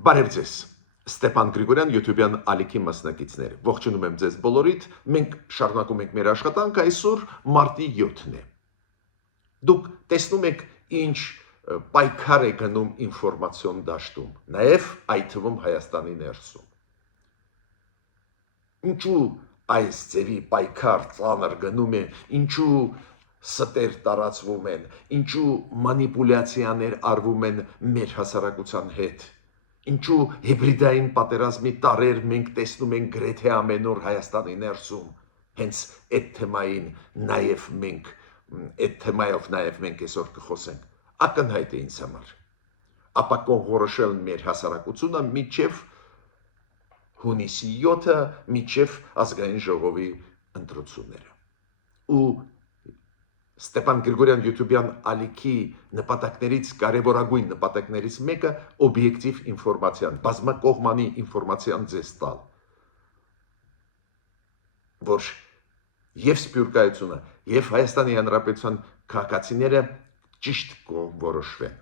Բարև ձեզ, Ստեփան Գրիգորյան, YouTube-յան ալիքի մասնակիցներ։ Ողջունում եմ ձեզ բոլորիդ։ Մենք շարունակում ենք մեր աշխատանքը, այսօր մարտի 7-ն է։ Դուք տեսնում եք ինչ պայքար է գնում ինֆորմացիոն դաշտում, նաև այդ թվում Հայաստանի ներսում։ Ինչու այս ձևի պայքար ծանր գնում է, ինչու ստեր տարածվում են, ինչու մանիպուլյացիաներ արվում են մեր հասարակության հետ։ Ինչու հիբրիդային պատերազմի տարեր մենք տեսնում ենք գրեթե ամեն օր Հայաստանի ներսում, հենց այդ թեմային այդ թեմայով նաև մենք այսօր կխոսենք, ակնհայտ է ինձ համար, ապա կողորոշել մեր հասարակությունը մինչև հունիսի 7-ը, մինչև ազգային ժողովի ընտրությունները։ Ու Ստեփան Գրիգորյան YouTube-յան ալիքի նպատակներից կարևորագույն նպատակներից մեկը օբյեկտիվ ինֆորմացիան, բազմակողմանի ինֆորմացիան ձեզ տալ, որ եւ Սփյուռքայությունը, եւ Հայաստանի Հանրապետության քաղաքացիները ճիշտ որոշվեն։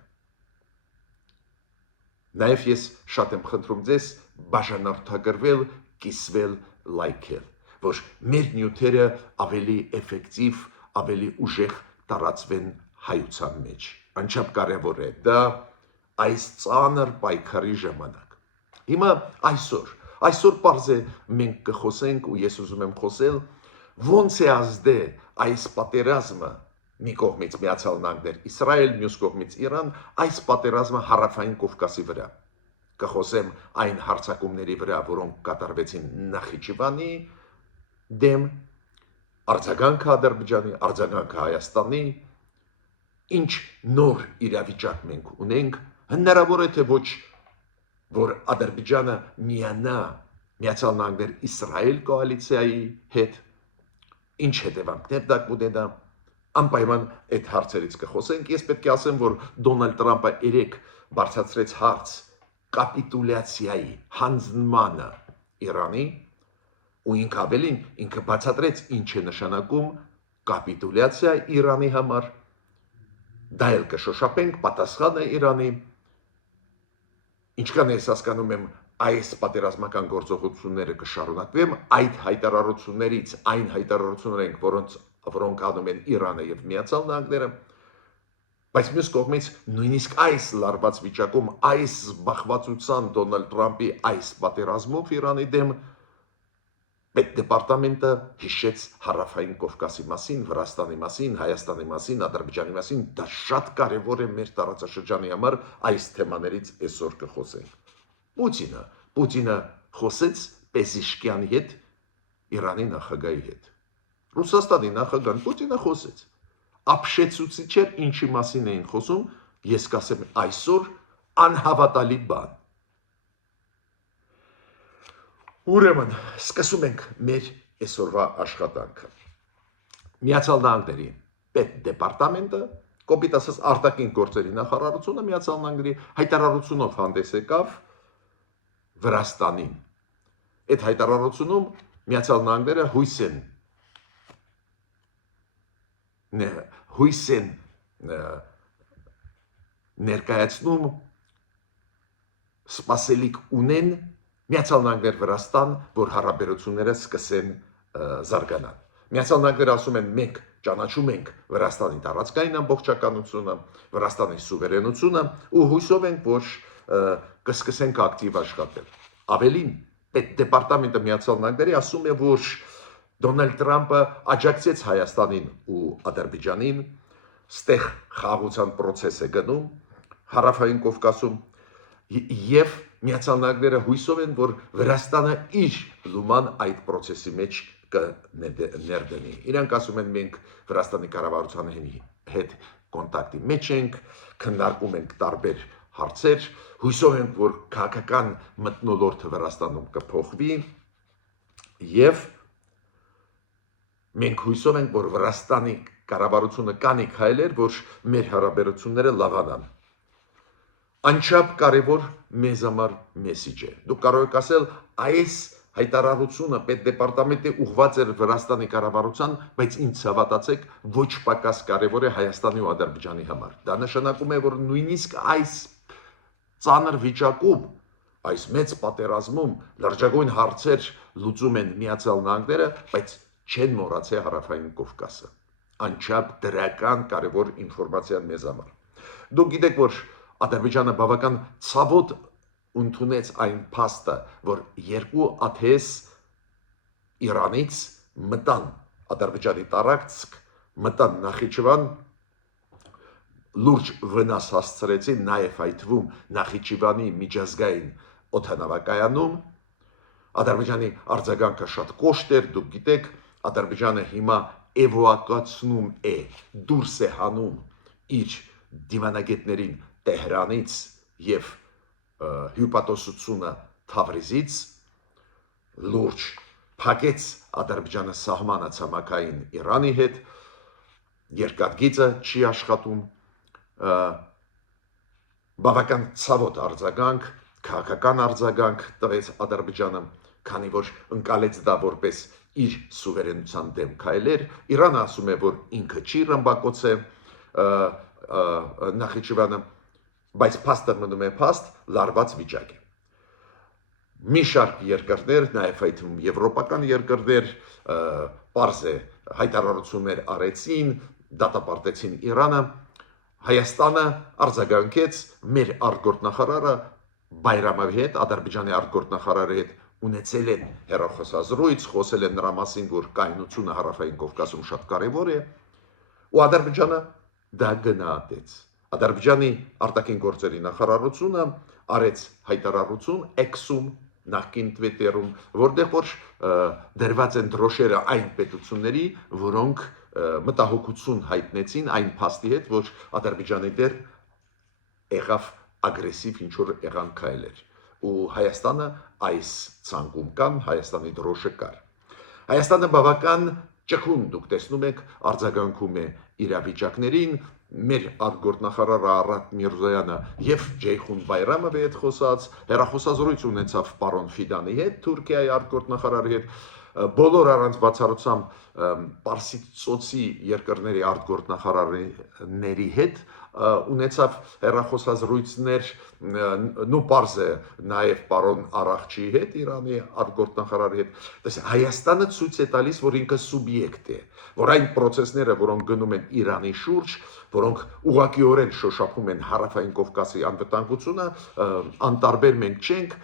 Նաեւ ես շատ եմ խնդրում ձեզ բաժանորդագրվել, կիսվել, լայքել, որ մեր նյութերը ավելի էֆեկտիվ, ավելի ուժեղ տարածվեն հայության մեջ։ Անչափ կարևոր է դա այս ծանր պայքարի ժամանակ։ Հիմա այսօր պարզ է մենք կխոսենք ու ես ուզում եմ խոսել ոնց է ազդե այս պատերազմը մի կողմից Միացյալ Նահանգներ Իսրայել, մյուս կողմից Իրան, այս պատերազմը Հարավային Կովկասի վրա։ Կխոսեմ այն հարձակումների վրա, որոնք կատարվեցին Նախիջևանի դեմ, արձագանքը Ադրբեջանի, արձագանքը Հայաստանի, ինչ նոր իրավիճակ մենք ունենք, հնարավոր է թե ոչ, որ Ադրբեջանը միանա Միացյալ Նահանգներ Իսրայել կոալիցիայի հետ, ինչ հետևանքներ դա կունենա, անպայման այդ հարցերից կխոսենք։ Ես պետք է ասեմ, որ Դոնալդ Տրամպը երեկ բարձրացրեց հարց կապիտուլյացիայի հանձնմանը Իրանի, ու ինքը ավելին, ինքը բացատրեց ինչ է նշանակում կապիտուլյացիա Իրանի համար, դա էլ կշոշափենք, պատասխանը Իրանի, ինչքան ես հասկանում եմ այս պատերազմական գործողությունները կշարունակվեն, այդ հայտարարություններից, այն հայտարարություններ, որոնք անում են Իրանը եւ Միացյալ Նահանգները, բայց մյուս կողմից նույնիսկ այս լարված վիճակում, այս զբաղվածության Դոնալդ Տրամպի այս պատերազմով Իրանի դեմ Պետդեպարտամենտը հիշեց Հարավային Կովկասի մասին, Վրաստանի մասին, Հայաստանի մասին, Ադրբեջանի մասին, դա շատ կարևոր է մեր տարածաշրջանի համար, այս թեմաներից այսօր կխոսենք։ Պուտինը խոսեց Պեզիշկյանի հետ, Իրանի նախագահի հետ։ Ռուսաստանի նախագահան Պուտինը խոսեց։ Ապշեցուցիչ էր, ինչի մասին էին խոսում, ես կասեմ այսօր անհավատալի բան։ Ուրեմն, սկսում ենք մեր այսօրվա աշխատանքը։ Միացյալ Նահանգների Պետդեպարտամենտը, կոպիտ ասած արտաքին գործերի նախարարությունը Միացյալ Նահանգների հայտարարությունով հանդես եկավ Վրաստանին։ Այդ հայտարարությունում Միացյալ Նահանգները հույս են ներկայացնում, սպասելիք ունեն Միացյալ Նահանգներ Վրաստան, որ հարաբերությունները սկսեն զարգանալ։ Միացյալ Նահանգները ասում են, մենք ճանաչում ենք Վրաստանի տարածքային ամբողջականությունը, Վրաստանի սուվերենությունը ու հույսով ենք, որ կսկսենք ակտիվ աշխատել։ Ավելին, Պետդեպարտամենտը Միացյալ Նահանգների ասում է, որ Դոնալդ Տրամպը աջակցեց Հայաստանին ու Ադրբեջանին, ստեղ խաղաղության process է գնում Հարավային Կովկասում եւ Միացյալ Նահանգները հույսով են, որ Վրաստանը իր լուման այդ process-ի մեջ կներդնի։ Իրանք ասում են, մենք Վրաստանի կառավարության հետ կոնտակտի մեջ ենք, քննարկում ենք տարբեր հարցեր, հույսով ենք, որ քաղաքական մթնոլորտը Վրաստանում կփոխվի եւ մենք հույսով ենք, որ Վրաստանի կառավարությունը կանի քայլեր, որ մեր հարաբերությունները լավանան։ Անչափ կարևոր մեզ համար մեսիջ է։ Դուք կարող եք ասել, այս հայտարարությունը Պետդեպարտամենտի ուղղված էր Վրաստանի կառավարության, բայց ինձ հավատացեք, ոչ պակաս կարևոր է Հայաստանի ու Ադրբեջանի համար։ Դա նշանակում է, որ նույնիսկ այս ծանր վիճակում Այս մեծ պատերազմում լրջագույն հարցեր լուծում են Միացյալ Նահանգները, բայց չեն մոռացել Հարավային Կովկասը։ Անչափ դրական կարևոր ինֆորմացիա մեզ համար։ Դուք գիտեք, որ Ադրբեջանը բավական ցավոտ ընդունեց այն փաստը, որ երկու աթեզ Իրանից մտան Ադրբեջանի տարածք, մտան Նախիջևան, լուրջ վնաս հասցրեցին նաև այդ թվում Նախիջևանի միջազգային օդանավակայանում։ Ադրբեջանի արձագանքը շատ կոշտ էր, դուք գիտեք, Ադրբեջանը հիմա էվակուացնում է, դուրս է հանում իր դիվանագետներին Տեհրանից եւ հյուպատոսությունը Թավրիզից, լուրջ փակեց Ադրբեջանը սահմանը ցամաքային Իրանի հետ, երկաթգիծը չի աշխատում, բավական ցավոտ արձագանք, քաղաքական արձագանք տվեց Ադրբեջանը, քանի որ ընկալեց դա որպես իր սուվերենության դեմ քայլեր։ Իրանը ասում է, որ ինքը չի ռմբակոծել Նախիջևանը, բայց փաստը մնում է փաստ, լարված վիճակ է։ Մի շարք երկրներ, նաև այդ եվրոպական երկրներ, պարզ է հայտարարություններ արեցին, դատապարտեցին Իրանը, Հայաստանը արձագանքեց, մեր արտգործնախարարը Բայրամովի հետ, Ադրբեջանի արտգործնախարարի հետ ունեցել են հեռախոսազրույց, խոսել են նրա մասին, որ կայունությունը Հարավային Կովկասում շատ կարևոր է, ու Ադրբեջանը դա գնահատեց։ Ադրբեջանի արտաքին գործերի նախարարությունը արեց հայտարարություն X-ում, նախկին Twitter-ում, որտեղ որ դրված են դրոշերը այն պետությունների, որոնք մտահոգություն հայտնեցին այն փաստի հետ, որ Ադրբեջանի դեր եղավ ագրեսիվ ինչ-որ եղան քայլեր, ու Հայաստանը այս ցանկում կան, Հայաստանի դրոշը կար։ Հայաստանը բավական ճկուն, դուք տեսնում եք, արձագանքում է իրավիճակներին, մեր արտգործնախարարը Արադ Միրզոյանը եւ Ջեյխուն Բայրամովի հետ խոսած, հեռախոսազրույց ունեցավ պարոն Ֆիդանի հետ, Թուրքիայի արտգործնախարարի հետ, բոլոր առանց բացառությամբ Պարսից ծոցի երկրների արտգործնախարարների հետ ունեցավ հեռախոսազրույցներ, նու պարզ է նաև պարոն Արախչի հետ, Իրանի արտգործնախարարի հետ։ Տեսեք, Հայաստանը ցույց է տալիս, որ ինքը սուբյեկտ է, որ այն process-ները, որոնք գնում են Իրանի շուրջ, որոնք ուղղակիորեն շոշափում են Հարավային Կովկասի անվտանգությունը, անտարբեր մենք չենք,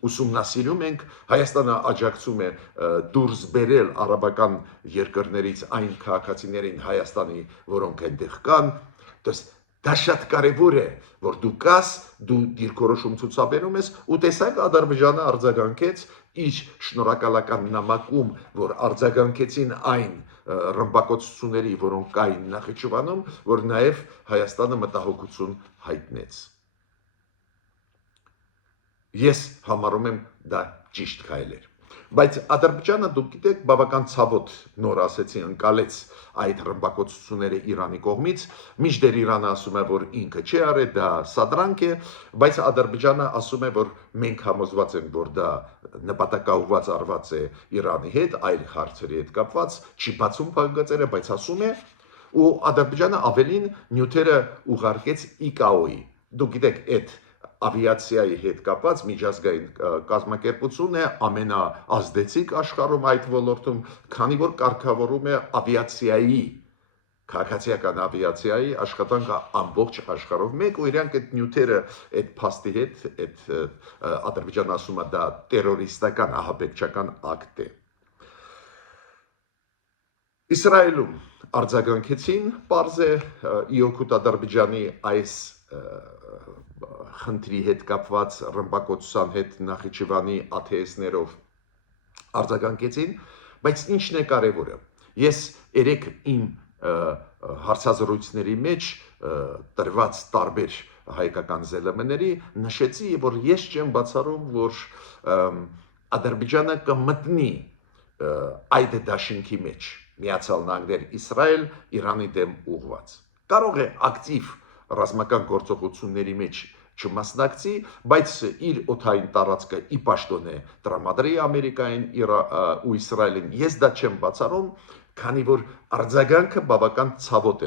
ուսումնասիրում ենք, Հայաստանը աջակցում է դուրս բերել արաբական երկրներից այն քաղաքացիներին Հայաստանի, որոնք այնտեղ կան, դա շատ կարևոր է, որ դու կաս, դու դիրքորոշում ցուցաբերում ես, ու տեսակ Ադրբեջանը արձագանքեց իր շնորհակալական նամակում, որ արձագանքեցին այն ռմբակոծությունների, որոնք կային Նախիջևանում, որ նաև Հայաստանը մտահոգություն հայտնեց։ Ես համարում եմ դա ճիշտ քայլ էր, բայց Ադրբեջանը, դուք գիտեք, բավական ցավոտ նոր ասեցի, ընկալեց այդ ռմբակոծությունները Իրանի կողմից, մինչդեռ Իրանը ասում է, որ ինքը չի արել, դա սադրանք է, բայց Ադրբեջանը ասում է, որ մենք համոզված ենք, որ դա նպատակաուղղված արված է Իրանի հետ, այլ հարցերի հետ կապված, չի բացում փակագծերը, բայց ասում է, ու Ադրբեջանը ավելին նյութերը ուղարկեց ICAO-ի։ Դուք գիտեք, այդ ավիացիայի հետ կապված միջազգային կազմակերպություն է, ամենաազդեցիկ աշխարհում այդ ոլորտում, քանի որ կարգավորում է ավիացիայի, քաղաքացիական ավիացիայի աշխատանքը ամբողջ աշխարհով, մեկ ու իրանք այդ նյութերը այդ փաստի հետ, այդ Ադրբեջանը ասում է դա տերորիստական ահաբեկչական ակտ է։ Իսրայելում արձագանքեցին, պարզ է, իօքուտ Ադրբեջանի այս խնդրի հետ կապված ռմբակոծության հետ Նախիջևանի ԱԹՍ-ներով արձագանքեցին, բայց ինչն է կարևորը։ Ես երեք իմ հարցազրույցների մեջ տրված տարբեր հայկական ԶԼՄ-ների նշեցի, որ ես չեմ բացառում, որ Ադրբեջանը կմտնի այդ դաշինքի մեջ, Միացյալ Նահանգներ, Իսրայել, Իրանի դեմ ուղղված։ Կարող է ակտիվ ռազմական գործողությունների մեջ չմասնակցի, բայց իր օդային տարածքը ի պաշտոն է տրամադրի Ամերիկային ու Իսրայելին։ Ես դա չեմ բացառում, քանի որ արձագանքը բավական ցավոտ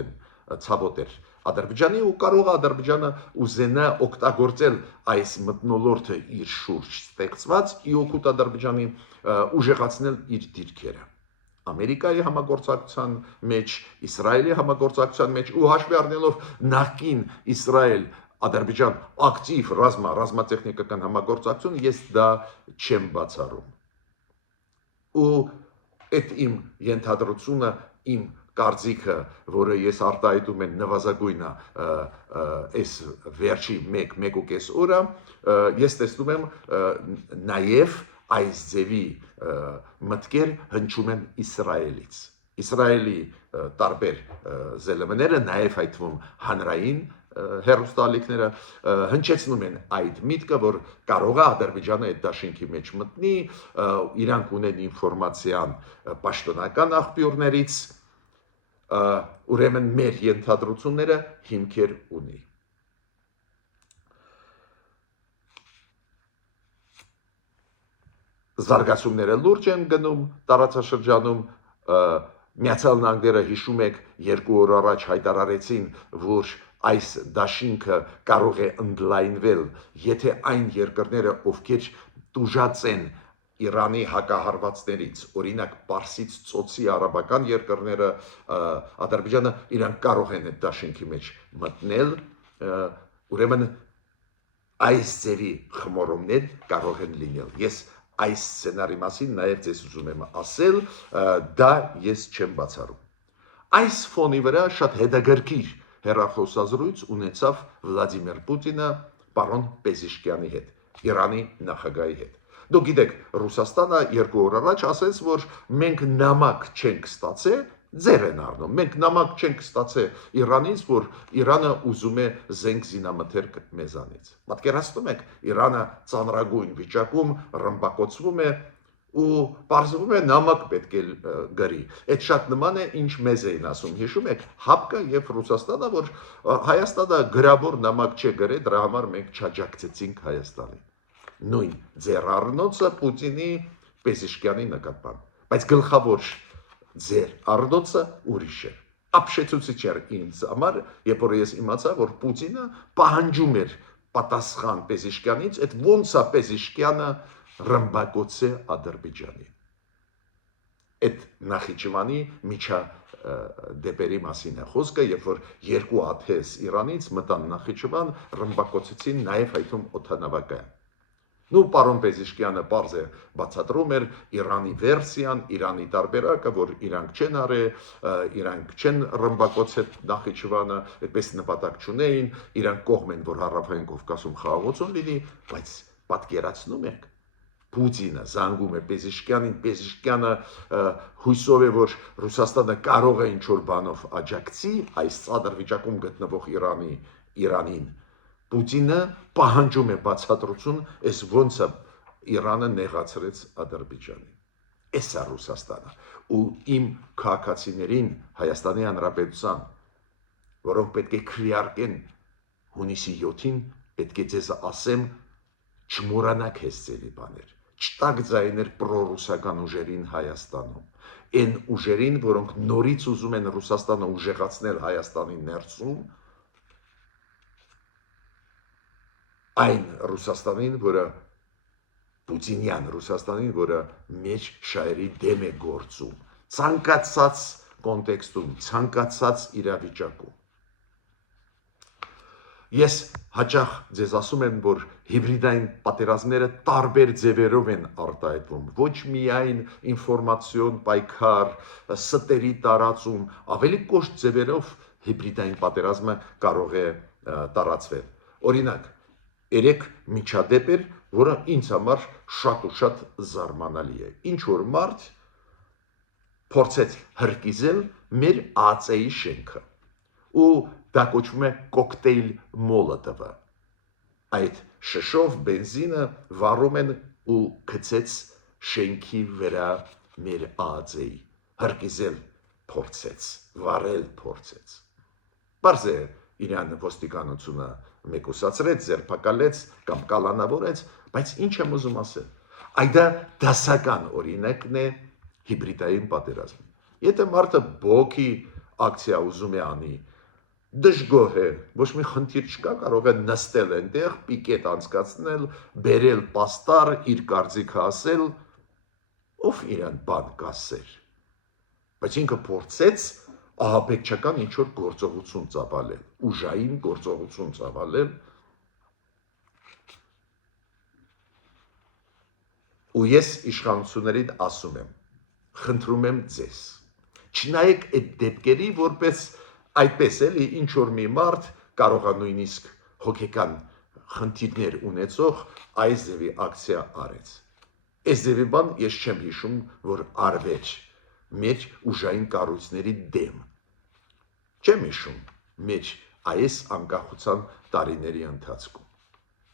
էր Ադրբեջանի ու կարող է Ադրբեջանը ուզենա օգտագործել այս մթնոլորտը իր շուրջ ստեղծված ի օգուտ Ադրբեջանի ուժեղացնել իր դիրքերը Ամերիկայի համագործակցության մեջ, Իսրայելի համագործակցության մեջ ու հաշվի առնելով նախկին Իսրայել Ադրբեջան ակտիվ ռազմատեխնիկական համագործակցություն ես դա չեմ բացառում ու այդ իմ ենթադրությունը իմ կարծիքը, որը ես արտահայտում եմ նվազագույնը այս վերջի 1.5 օրը, ես տեսնում եմ նաև այս ձևի մտքեր հնչում են Իսրայելից։ Իսրայելի տարբեր զելմները, նաև այդ թվում հանրային հերոստալիքները հնչեցնում են այդ միտքը, որ կարող է Ադրբեջանը այդ դաշինքի մեջ մտնի, իրանք ունեն ինֆորմացիան պաշտոնական աղբյուրներից, ուրեմն մեր ենթադրությունները հիմքեր ունի։ Զարգացումները լուրջ են գնում տարածաշրջանում, Միացյալ Նահանգները հիշում եք 2 օր առաջ հայտարարեցին, որ այս դաշինքը կարող է ընդլայնվել, եթե այն երկրները, ովքեր տուժած են Իրանի հակահարվածներից, օրինակ Պարսից ծոցի արաբական երկրները, Ադրբեջանը իրանք կարող են այդ դաշինքի մեջ մտնել, ուրեմն այս ձևի խմորումներ կարող են լինել։ Ես այս սցենարի մասին նաև ձեզ ուզում եմ ասել, դա ես չեմ բացառում։ Այս ֆոնի վրա շատ հետաքրքիր հեռախոսազրույց ունեցավ Վլադիմիր Պուտինը պարոն Պեզեշկյանի հետ, Իրանի նախագահի հետ։ Դուք գիտեք, Ռուսաստանը 2 օր առաջ ասեց, որ մենք նամակ չենք ստացել, ձեր են առնում, մենք նամակ չենք ստացել Իրանից, որ Իրանը ուզում է զենք զինամթերք մեզանից։ Պատկերացնում եք, Իրանը ծանրագույն վիճակում ռմբակոծվում է ու պարզվում է նամակ պետք է գրի։ Այդ շատ նման է, ինչ մեզ էին ասում, հիշում եք, ՀԱՊԿ-ը եւ Ռուսաստանը, որ Հայաստանը գրավոր նամակ չէ գրել, դրա համար մենք չաջակցեցինք Հայաստանին։ Նույն ձեր առնոցը Պուտինի Պեզեշկյանի նկատմամբ, բայց գլխավոր ձեր առնոցը ուրիշ է։ Ապշեցուցիչ էր ինձ համար, երբ որ ես իմացա, որ Պուտինը պահանջում էր պատասխան Պեզեշկյանից, այդ ոնց է Պեզեշկյանը ռմբակոծե Ադրբեջանի։ Այդ Նախիջևանի միջադեպերի մասին է խոսքը, երբ որ 2 աթես Իրանից մտան Նախիջևան, ռմբակոծեցին նաև այդում օդանավակայան։ Նու պարոն Պեզեշկյանը պարզ է բացատրում էր Իրանի վերսիան, Իրանի տարբերակը, որ իրանք չեն արել, իրանք չեն ռմբակոծել Նախիջևանը, այդպես նպատակ չունեին, իրանք կողմ են, որ Հարավային Կովկասում խաղաղություն լինի, բայց պատկերացնում եք Պուտինը զանգում է Պեզեշկյանին, Պեզեշկյանը հույսով է, որ Ռուսաստանը կարող է ինչ-որ բանով աջակցի այս ծանր վիճակում գտնվող Իրանին։ Պուտինը պահանջում է բացատրություն, այս ոնց է Իրանը նեղացրեց Ադրբեջանին։ Էս է Ռուսաստանը։ Ու իմ քաղաքացիներին Հայաստանի Հանրապետության, որոնք պետք է քվեարկեն հունիսի 7-ին, պետք է ձեզ ասեմ, չմոռանաք այս ձերի բաներ։ Չտակ ձայներ պրոռուսական ուժերին Հայաստանում։ Այն ուժերին, որոնք նորից ուզում են Ռուսաստանը ուժեղացնել Հայաստանի ներսում, այն Ռուսաստանին, որը Պուտինյան Ռուսաստանին, որը մեր շահերի դեմ է գործում, ցանկացած կոնտեքստում, ցանկացած իրավիճակում։ Ես հաճախ ձեզ ասում եմ, որ հիբրիդային պատերազմները տարբեր ձևերով են արտահայտվում, ոչ միայն ինֆորմացիոն պայքար, ստերի տարածում, ավելի կոշտ ձևերով հիբրիդային պատերազմը կարող է տարածվել։ Օրինակ, երեք միջադեպ էր, որը ինձ համար շատ ու շատ զարմանալի է։ Ինչ որ մարդ փորձեց հրկիզել մեր ԱԱԾ-ի շենքը ու դա կոչվում է կոկտեյլ մոլոտովը։ Այդ շշով բենզինը վառում են ու գցեց շենքի վրա մեր ԱԱԾ-ի, հրկիզել փորձեց, վառել փորձեց։ Բարձ է իրան ոստիկանությունը մեկուսացրեց, ձերբակալեց կամ կալանավորեց, բայց ինչ եմ ուզում ասել։ Այդ դասական օրինակն է հիբրիդային պատերազմի։ Եթե մարդը բողոքի ակցիա ուզում է անի, դժգոհ է, ոչ մի խնդիր չկա, կարող է նստել այնտեղ, պիկետ անցկացնել, բերել պաստար, իր կարծիքը ասել, ով իրան բան կասեր։ Բայց ինքը փորձեց ահաբեկչական ինչ-որ գործողություն ծավալել, ուժային գործողություն ծավալել, ու ես իշխանություններին ասում եմ, խնդրում եմ ձեզ, չնայեք այդ դեպքերի, որպես այդպես էլի ինչ-որ մի մարդ կարող է նույնիսկ հոգեկան խնդիրներ ունեցող այս ձևի ակցիա արեց։ Այս ձևի բան ես չեմ հիշում, որ արվեր մեր ուժային կառույցների դեմ։ Չեմ հիշում մեր այս անկախության տարիների ընթացքում։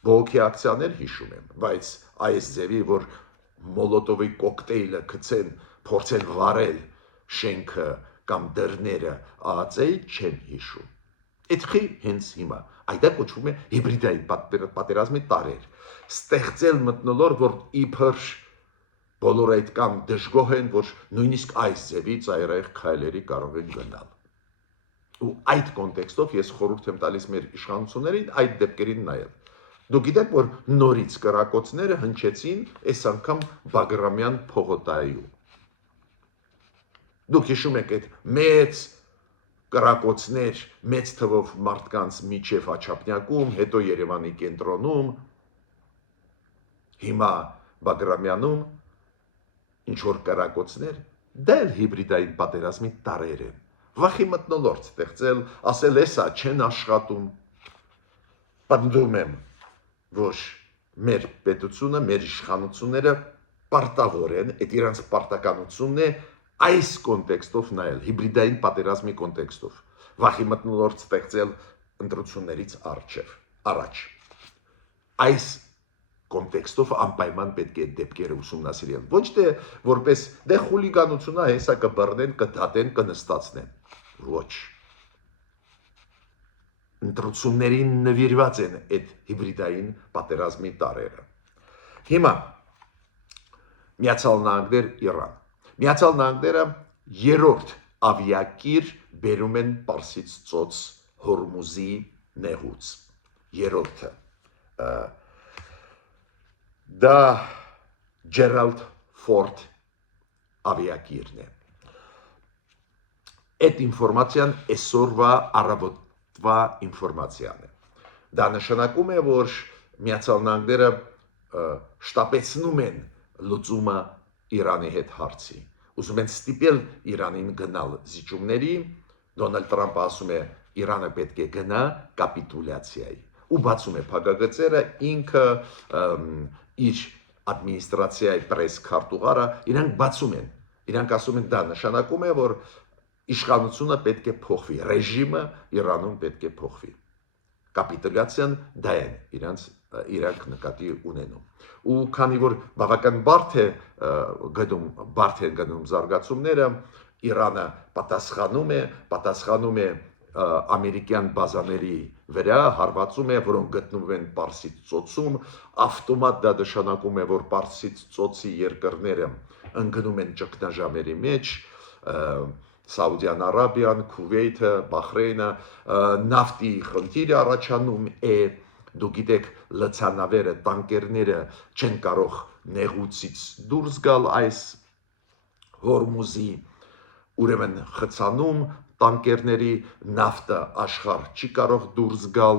Բողոքի ակցիաներ հիշում եմ, բայց այս ձևի, որ մոլոտովի կոկտեյլը գցեն, փորձեն վարել շենքը կամ դռները ԱԱԾ-ի չեմ հիշում։ Այդքի հենց հիմա, այդա կոչվում է հիբրիդային պատերազմի տարեր։ Ստեղծել մթնոլորտ, որ իբր բոլորը այդքան դժգոհ են, որ նույնիսկ այս ձևի ծայրահեղ քայլերի կարող են գնալ։ Ու այդ կոնտեքստով ես խորհուրդ եմ տալիս մեր իշխանություններին այդ դեպքերին նայել։ Դուք գիտեք, որ նորից կրակոցները հնչեցին այս անգամ Բագրամյան փողոտայում։ Դուք հիշում եք այդ մեծ կրակոցներ մեծ թվով մարդկանց միջև Աչափնյակում, հետո Երևանի կենտրոնում, հիմա Բագրամյանում ինչ որ կրակոցներ, դա էլ հիբրիդային պատերազմի տարեր են։ Վախի մթնոլորտ ստեղծել, ասել էսա չեն աշխատում։ Պնդում եմ, որ մեր պետությունը, մեր իշխանությունները պարտավոր են, այդ իրանց պարտականությունն է այս կոնտեքստով նայել, հիբրիդային պատերազմի կոնտեքստով, վախի մթնոլորտ ստեղծել ընտրություններից առաջ։ Այս կոնտեքստով անպայման պետք է դեպքերը ուսումնասիրել։ Ոչ թե որպես դե խուլիգանությունա հեսա կբռնեն, կդատեն, կնստացնեն։ Ոչ։ Ընտրություններին նվիրված են այդ հիբրիդային պատերազմի տարերը։ Հիմա Միացյալ Նահանգներ, Իրան։ Միացյալ Նահանգները երրորդ ավիակիր բերում են Պարսից ծոց Հորմուզի նեղուց։ Երրորդը։ Դա Ջերալդ Ֆորդ ավիակիրն է։ Այդ ինֆորմացիան այսօրվա առավոտվա ինֆորմացիան է։ Դա նշանակում է, որ Միացյալ Նահանգները շտապեցնում են լուծումը Իրանի հետ հարցի։ Ուզում են ստիպել Իրանին գնալ զիջումների, Դոնալդ Թրամփը ասում է Իրանը պետք է գնա կապիտուլյացիայի ու բացում է փակագծերը, ինքը իր ադմինիստրացիայի պրես քարտուղարը իրանք բացում են, իրանք ասում են դա նշանակում է, որ իշխանությունը պետք է փոխվի, ռեժիմը Իրանում պետք է փոխվի։ Կապիտուլյացիան դա է իրանք նկատի ունենում։ Ու քանի որ բավական բարդ են գնում զարգացումները, Իրանը պատասխանում է ամերիկյան բազաների վրա, հարվածում է, որոնք գտնվում են Պարսից ծոցում, ավտոմատ դա նշանակում է, որ Պարսից ծոցի երկրները ընկնում են ճգնաժամերի մեջ, Սաուդյան Արաբիան, Քուվեյթը, Բախրեյնը, նավթի խնդիր առաջանում է, դուք գիտեք, լցանավերը, տանկերները չեն կարող նեղուցից դուրս գալ այս Հորմուզի, ուրեմն խցանում տանկերների նավթը աշխարհ չի կարող դուրս գալ,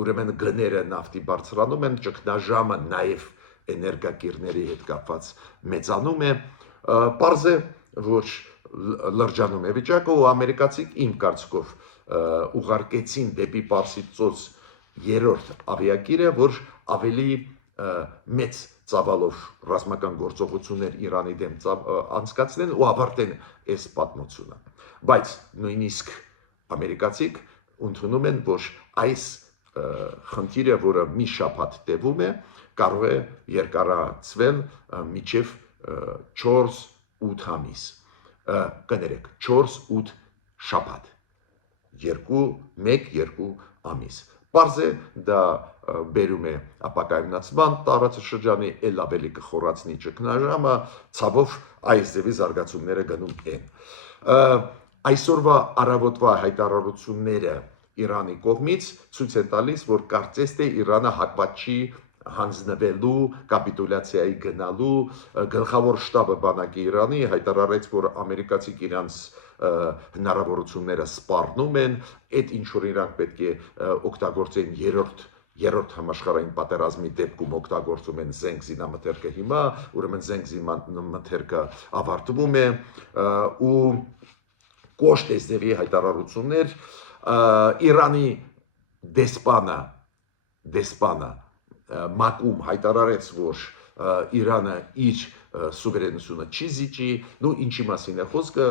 ուրեմն գները նավթի բարձրանում են, ճգնաժամը նաև էներգակիրների հետ կապված մեծանում է, պարզ է, որ լրջանում է վիճակը ու ամերիկացիք իմ կարծիքով ուղարկեցին դեպի Պարսից ծոց երրորդ ավիակիրը, որ ավելի մեծ ծավալով ռազմական գործողություններ Իրանի դեմ անցկացնեն ու ավարտեն այս պատմությունը։ Բայց նույնիսկ ամերիկացիք ընդունում են, որ այս խնդիրը, որը մի շաբաթ տևում է, կարող է երկարացվել մինչև 4-8 ամիս։ Կներեք, 4-8 շաբաթ։ 1-2 ամիս։ Պարզ է, դա բերում է ապակայունացման տարածաշրջանի, էլ ավելի կխորացնի ճգնաժամը, ցավով այս ձևի զարգացումները գնում են։ Այսօրվա առավոտվա հայտարարությունները Իրանի կողմից ցույց է տալիս, որ կարծես թե Իրանը հակված չի հանձնվելու, կապիտուլյացիայի գնալու, գլխավոր շտաբը բանակի Իրանի հայտարարեց, որ ամերիկացիք իրանց հնարավորությունները սպառնում են, այդ ինչ որ իրանք պետք է օգտագործեն երրորդ համաշխարհային պատերազմի դեպքում օգտագործում են զենք զինամթերքը հիմա, ուրեմն զենք զինամթերքը ավարտվում է ու կոշտ էսդևի հայտարարություններ Իրանի դեսպանը Մակում հայտարարեց, որ Իրանը իր սուվերենությունը չի զիջի, ինչի մասին է խոսքը,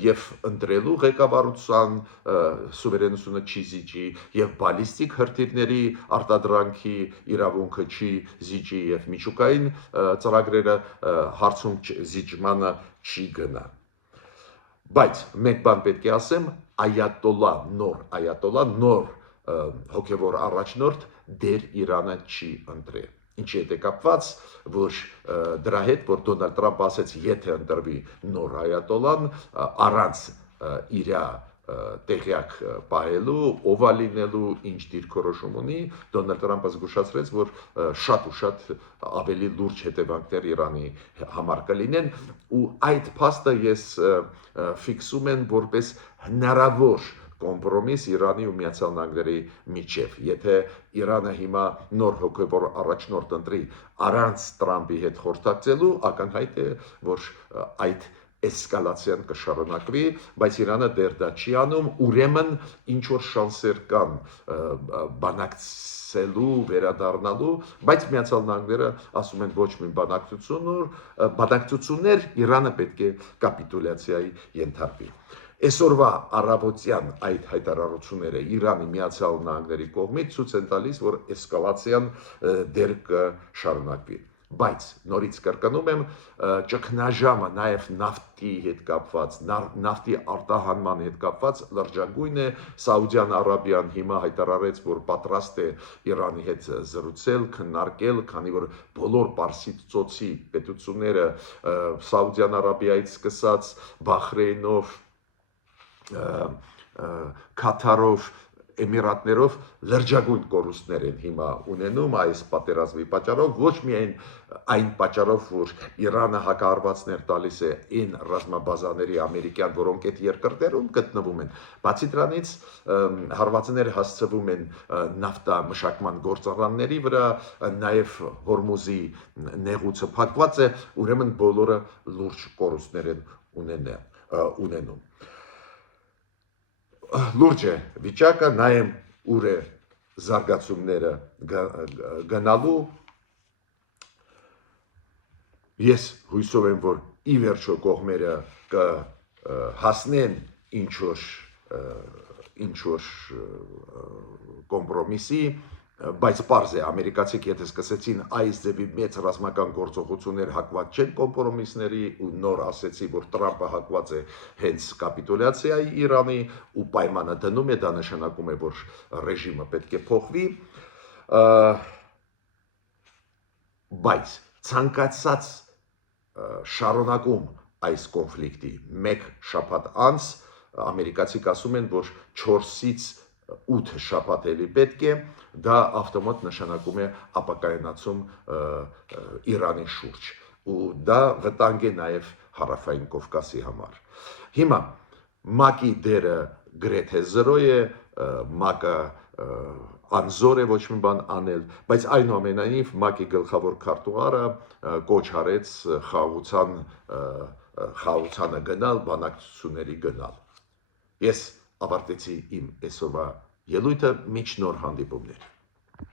եւ ընտրելու ղեկավարության սուվերենությունը չի զիջի, եւ բալիստիկ հրթիռների արտադրանքի իրավունքը չի զիջի, եւ միջուկային ծրագրերը հարցում զիջմանը չի գնա։ Բայց մեկ բան պետք է ասեմ, նոր հոգևոր առաջնորդ դեր Իրանը չի ընտրել։ Ինչի հետ է կապված, որ դրա հետ, որ Դոնալդ Տրամպը ասեց, եթե ընտրվի նոր այատոլան, առանց իր տեղյակ պահելու, ով լինելու, ինչ դիրքորոշում ունի, Դոնալդ Տրամպը զգուշացրեց, որ շատ ու շատ ավելի լուրջ հետևանքներ Իրանի համար կլինեն, ու այդ փաստը ես ֆիքսում եմ որպես հնարավոր կոմպրոմիս Իրանի ու Միացյալ Նահանգների միջև։ Եթե Իրանը հիմա նոր հոգևոր առաջնորդ ընտրի առանց Տրամպի հետ խորհրդակցելու, ակնհայտ է, որ այդ էսկալացիան կշարունակվի, բայց Իրանը դեռ դա չի անում, ուրեմն ինչ որ շանսեր կան բանակցելու, վերադառնալու, բայց Միացյալ Նահանգները ասում են ոչ մի բանակցություններ, Իրանը պետք է կապիտուլյացիայի ենթարկվի։ Այսօրվա առավոտյան այդ հայտարարությունները Իրանի Միացյալ Նահանգների կողմից ցույց են տալիս, որ էսկալացիան դեռ կշարունակվի։ Բայց նորից կրկնում եմ, ճգնաժամը նաև նավթի հետ կապված, նավթի արտահանման հետ կապված լրջագույն է։ Սաուդյան Արաբիան հիմա հայտարարեց, որ պատրաստ է Իրանի հետ զրուցել, քննարկել, քանի որ բոլոր Պարսից ծոցի պետությունները Սաուդյան Արաբիայից սկսած Բախրեյնով, Կաթարով, Էմիրատներով լրջագույն կորուստներ են հիմա ունենում այս պատերազմի պատճառով, ոչ միայն այն պատճառով, որ Իրանը հակահարվածներ տալիս է այն ռազմաբազաների ամերիկյան, որոնք այդ երկրներում գտնվում են, բացի դրանից հարվածներ հասցվում են նավթամշակման գործարանների վրա, նաև Հորմուզի նեղուցը փակված է, ուրեմն բոլորը լուրջ կորուստներ են ունենում։ Լուրջ է վիճակը, նայեմ ուր է զարգացումները գնալու, ես հույսով եմ, որ ի վերջո կողմերը կհասնեն ինչ որ կոմպրոմիսի, բայց պարզ է, ամերիկացիք եթե սկսեցին այս ձևի մեծ ռազմական գործողություններ հակված չեն կոմպրոմիսների ու նոր ասեցի, որ Տրամպը հակված է հենց կապիտուլյացիայի Իրանի ու պայմանը դնում է, դա նշանակում է, որ ռեժիմը պետք է փոխվի, բայց ցանկացած շարունակում այս կոնֆլիկտի մեկ շաբաթ անց ամերիկացիք ասում են, որ 4-ից 8 շաբաթ էլի պետք է, դա ավտոմատ նշանակում է ապակայնացում Իրանի շուրջ ու դա վտանգ է նաև հարավային Կովկասի համար։ Հիմա ՄԱԿ-ի դերը գրեթե 0 է, ՄԱԿ-ը անզոր է ոչ մի բան անել, բայց այնուամենայնիվ ՄԱԿ-ի գլխավոր քարտուղարը կոչ արեց խաղաղությանը գնալ, բանակցությունների գնալ։ Ես ավարտեցի իմ այսօրվա ելույթը, մինչ նոր հանդիպումներ։